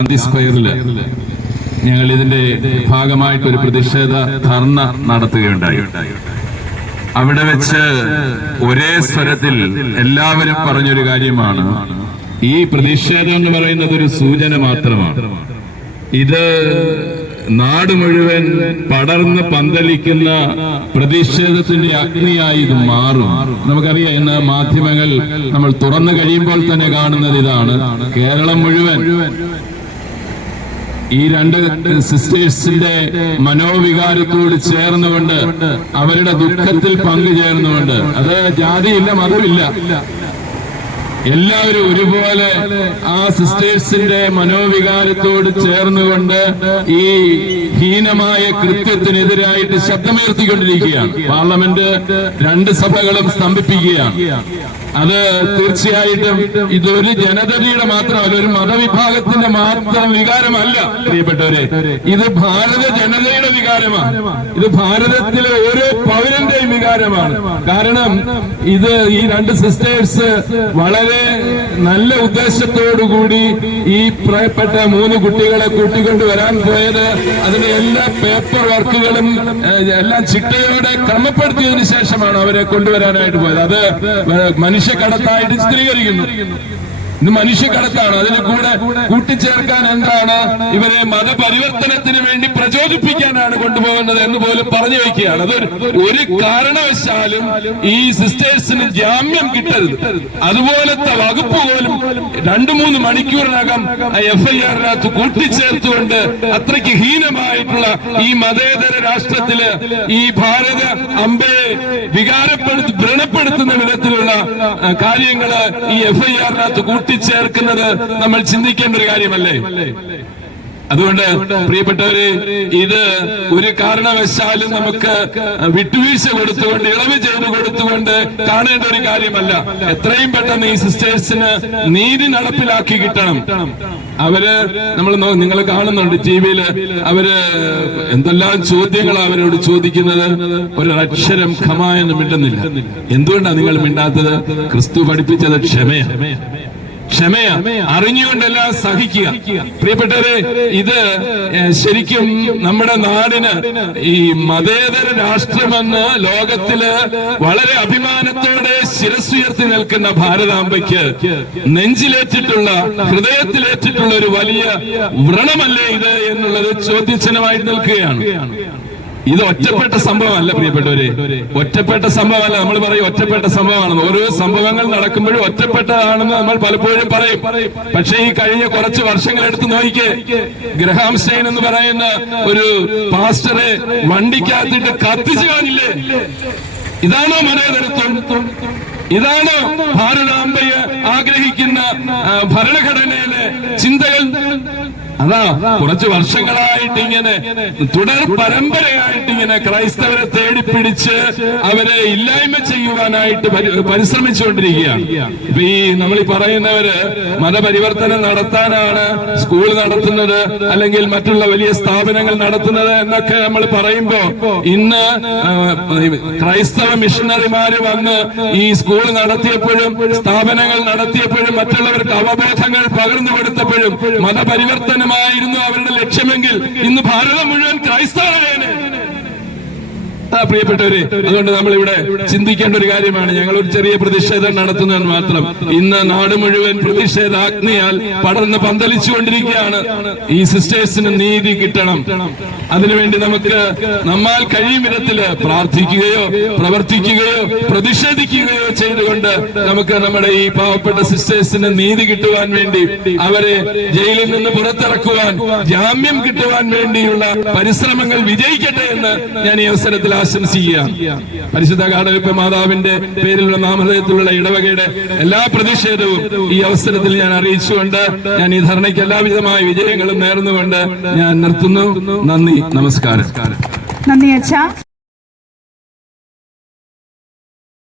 ഗാന്ധി സ്ക്വയറിൽ ഞങ്ങൾ ഇതിന്റെ ഭാഗമായിട്ട് ഒരു പ്രതിഷേധ ധർണ നടത്തുകയുണ്ടായി. അവിടെ വെച്ച് ഒരേ സ്വരത്തിൽ എല്ലാവരും പറഞ്ഞൊരു കാര്യമാണ്. ഈ പ്രതിഷേധം എന്ന് പറയുന്നത് ഒരു സൂചന മാത്രമാണ്. ഇത് നാട് മുഴുവൻ പടർന്ന് പന്തലിക്കുന്ന പ്രതിഷേധത്തിന്റെ അഗ്നിയായി ഇത് മാറും. നമുക്കറിയാം ഇന്ന് മാധ്യമങ്ങൾ നമ്മൾ തുറന്നു കഴിയുമ്പോൾ തന്നെ കാണുന്നത് ഇതാണ്. കേരളം മുഴുവൻ ഈ രണ്ട് സിസ്റ്റേഴ്സിന്റെ മനോവികാരത്തോട് ചേർന്നുകൊണ്ട് അവരുടെ ദുഃഖത്തിൽ പങ്കുചേർന്നുകൊണ്ട്. അത് ജാതിയില്ല മതമില്ല. എല്ലാവരും ഒരുപോലെ ആ സിസ്റ്റേഴ്സിന്റെ മനോവികാരത്തോട് ചേർന്നുകൊണ്ട് ഈ ഹീനമായ കൃത്യത്തിനെതിരായിട്ട് ശബ്ദമുയർത്തിക്കൊണ്ടിരിക്കുകയാണ്. പാർലമെന്റ് രണ്ട് സഭകളും സ്തംഭിപ്പിക്കുകയാണ്. അത് തീർച്ചയായിട്ടും ഇതൊരു ജനതയുടെ മാത്രമല്ല ഒരു മതവിഭാഗത്തിന്റെ മാത്രം വികാരമല്ല. പ്രിയപ്പെട്ടവരെ ഇത് ഭാരത ജനതയുടെ വികാരമാണ്. ഇത് ഭാരതത്തിലെ ഓരോ പൗരന്റെയും വികാരമാണ്. കാരണം ഇത് ഈ രണ്ട് സിസ്റ്റേഴ്സ് വളരെ നല്ല ഉദ്ദേശത്തോടുകൂടി ഈ പ്രയപ്പെട്ട മൂന്ന് കുട്ടികളെ കൂട്ടിക്കൊണ്ട് വരാൻ പോയത്. അതിന്റെ എല്ലാ പേപ്പർ വർക്കുകളും എല്ലാം ചിട്ടയോടെ ക്രമപ്പെടുത്തിയതിനു ശേഷമാണ് അവരെ കൊണ്ടുവരാനായിട്ട് പോയത്. അത് മനുഷ്യ കടത്തായിട്ട് ചിത്രീകരിക്കുന്നു ഇത് മനുഷ്യക്കടത്താണ്. അതിന് കൂടെ കൂട്ടിച്ചേർക്കാൻ എന്താണ്? ഇവരെ മതപരിവർത്തനത്തിന് വേണ്ടി പ്രചോദിപ്പിക്കാനാണ് കൊണ്ടുപോകുന്നത് എന്ന് പോലും പറഞ്ഞു വയ്ക്കുകയാണ്. അത് ഒരു കാരണവശാലും ഈ സിസ്റ്റേഴ്സിന് ജാമ്യം കിട്ടരുത്. അതുപോലത്തെ വകുപ്പ് പോലും രണ്ടു മൂന്ന് മണിക്കൂറിനകം എഫ് ഐ ആറിനകത്ത് കൂട്ടിച്ചേർത്തുകൊണ്ട് അത്രയ്ക്ക് ഹീനമായിട്ടുള്ള ഈ മതേതര രാഷ്ട്രത്തിൽ ഈ ഭാരത അമ്പയെ വികാരപ്പെടുത്തി വ്രണപ്പെടുത്തുന്ന കാര്യങ്ങൾ ഈ എഫ് ഐ ആറിനകത്ത് കൂട്ടിച്ചേർക്കുന്നത് നമ്മൾ ചിന്തിക്കേണ്ട ഒരു കാര്യമല്ലേ? അതുകൊണ്ട് പ്രിയപ്പെട്ടവര് ഇത് ഒരു കാരണവശാലും നമുക്ക് വിട്ടുവീഴ്ച കൊടുത്തുകൊണ്ട് ഇളവ് ചെയ്ത് കൊടുത്തുകൊണ്ട് കാണേണ്ട ഒരു കാര്യമല്ല. എത്രയും പെട്ടെന്ന് ഈ സിസ്റ്റേഴ്സിന് നീതി നടപ്പിലാക്കി കിട്ടണം. അവർ നമ്മൾ നിങ്ങൾ കാണുന്നുണ്ട് ടി വിയിൽ. അവർ എന്തെല്ലാം ചോദ്യങ്ങളാണ് അവരോട് ചോദിക്കുന്നത്? ഒരു അക്ഷരം ഖമ എന്ന് മിണ്ടുന്നില്ല. എന്തുകൊണ്ടാണ് നിങ്ങൾ മിണ്ടാത്തത്? ക്രിസ്തു പഠിപ്പിച്ചത് ക്ഷമയാണ്. ക്ഷമയ അറിഞ്ഞുകൊണ്ടല്ല സഹിക്കുക. പ്രിയപ്പെട്ടവരെ ഇത് ശരിക്കും നമ്മുടെ നാടിന് ഈ മതേതര രാഷ്ട്രമെന്ന് ലോകത്തിൽ വളരെ അഭിമാനത്തോടെ ശിരസുയർത്തി നിൽക്കുന്ന ഭാരതാംബയ്ക്ക് നെഞ്ചിലേറ്റിട്ടുള്ള ഹൃദയത്തിലേറ്റിട്ടുള്ള ഒരു വലിയ വ്രണമല്ലേ ഇത് എന്നുള്ളത് ചോദ്യചിഹ്നമായി നിൽക്കുകയാണ്. ഇത് ഒറ്റപ്പെട്ട സംഭവമല്ല പ്രിയപ്പെട്ടവര്. ഒറ്റപ്പെട്ട സംഭവമല്ല നമ്മൾ പറയും ഒറ്റപ്പെട്ട സംഭവമാണെന്ന്. ഓരോ സംഭവങ്ങൾ നടക്കുമ്പോഴും ഒറ്റപ്പെട്ടതാണെന്ന് നമ്മൾ പലപ്പോഴും പറയും. പക്ഷേ ഈ കഴിഞ്ഞ കുറച്ച് വർഷങ്ങൾ എടുത്ത് നോക്കിക്കേ ഗ്രഹാം സ്റ്റെയിൻ എന്ന് പറയുന്ന ഒരു പാസ്റ്ററെ വണ്ടിക്കകത്തിട്ട് കത്തിച്ചു കാണില്ലേ? ഇതാണോ മനോദരത്വം ഇതാണോ ഭാരതാംബയെ ആഗ്രഹിക്കുന്ന ഭരണഘടനയിലെ ചിന്തകൾ അതാ കുറച്ച് വർഷങ്ങളായിട്ട് ഇങ്ങനെ തുടർ പരമ്പരയായിട്ട് ഇങ്ങനെ ക്രൈസ്തവരെ തേടിപ്പിടിച്ച് അവരെ ഇല്ലായ്മ ചെയ്യുവാനായിട്ട് പരി- പരിശ്രമിച്ചുകൊണ്ടിരിക്കുകയാണ്. ഇപ്പൊ ഈ നമ്മൾ ഈ പറയുന്നവര് മതപരിവർത്തനം നടത്താനാണ് സ്കൂൾ നടത്തുന്നത് അല്ലെങ്കിൽ മറ്റുള്ള വലിയ സ്ഥാപനങ്ങൾ നടത്തുന്നത് എന്നൊക്കെ നമ്മൾ പറയുമ്പോ ഇന്ന് ക്രൈസ്തവ മിഷണറിമാര് വന്ന് ഈ സ്കൂൾ നടത്തിയപ്പോഴും സ്ഥാപനങ്ങൾ നടത്തിയപ്പോഴും മറ്റുള്ളവർക്ക് അവബോധങ്ങൾ പകർന്നു കൊടുത്തപ്പോഴും മതപരിവർത്തനമായിരുന്നു അവരുടെ ലക്ഷ്യമെങ്കിൽ ഇന്ന് ഭാരതം മുഴുവൻ ക്രൈസ്തവരാണ് ആ പ്രിയപ്പെട്ടവരെ അതുകൊണ്ട് നമ്മൾ ഇവിടെ ചിന്തിക്കേണ്ട ഒരു കാര്യമാണ്. ഞങ്ങൾ ഒരു ചെറിയ പ്രതിഷേധം നടത്തുന്നതെന്ന് മാത്രം. ഇന്ന് നാട് മുഴുവൻ പ്രതിഷേധാഗ്നിയാൽ പടർന്ന് പന്തലിച്ചുകൊണ്ടിരിക്കുകയാണ്. ഈ സിസ്റ്റേഴ്സിന് നീതി കിട്ടണം. അതിനുവേണ്ടി നമുക്ക് നമ്മാൽ കഴിയും വിധത്തിൽ പ്രാർത്ഥിക്കുകയോ പ്രവർത്തിക്കുകയോ പ്രതിഷേധിക്കുകയോ ചെയ്തുകൊണ്ട് നമുക്ക് നമ്മുടെ ഈ പാവപ്പെട്ട സിസ്റ്റേഴ്സിന് നീതി കിട്ടുവാൻ വേണ്ടി അവരെ ജയിലിൽ നിന്ന് പുറത്തിറക്കുവാൻ ജാമ്യം കിട്ടുവാൻ വേണ്ടിയുള്ള പരിശ്രമങ്ങൾ വിജയിക്കട്ടെ എന്ന് ഞാൻ ഈ അവസരത്തിൽ ആശംസിക്കുക പരിശുദ്ധ കാടലിപ്പ മാതാവിന്റെ പേരിലുള്ള നാമഹൃദയത്തിലുള്ള ഇടവകയുടെ എല്ലാ പ്രതിഷേധവും ഈ അവസരത്തിൽ ഞാൻ അറിയിച്ചുകൊണ്ട് ഞാൻ ഈ ധർണയ്ക്ക് എല്ലാവിധമായ വിജയങ്ങളും നേർന്നുകൊണ്ട് ഞാൻ നിർത്തുന്നു. നന്ദി നമസ്കാരം. നന്ദി അച്ഛ.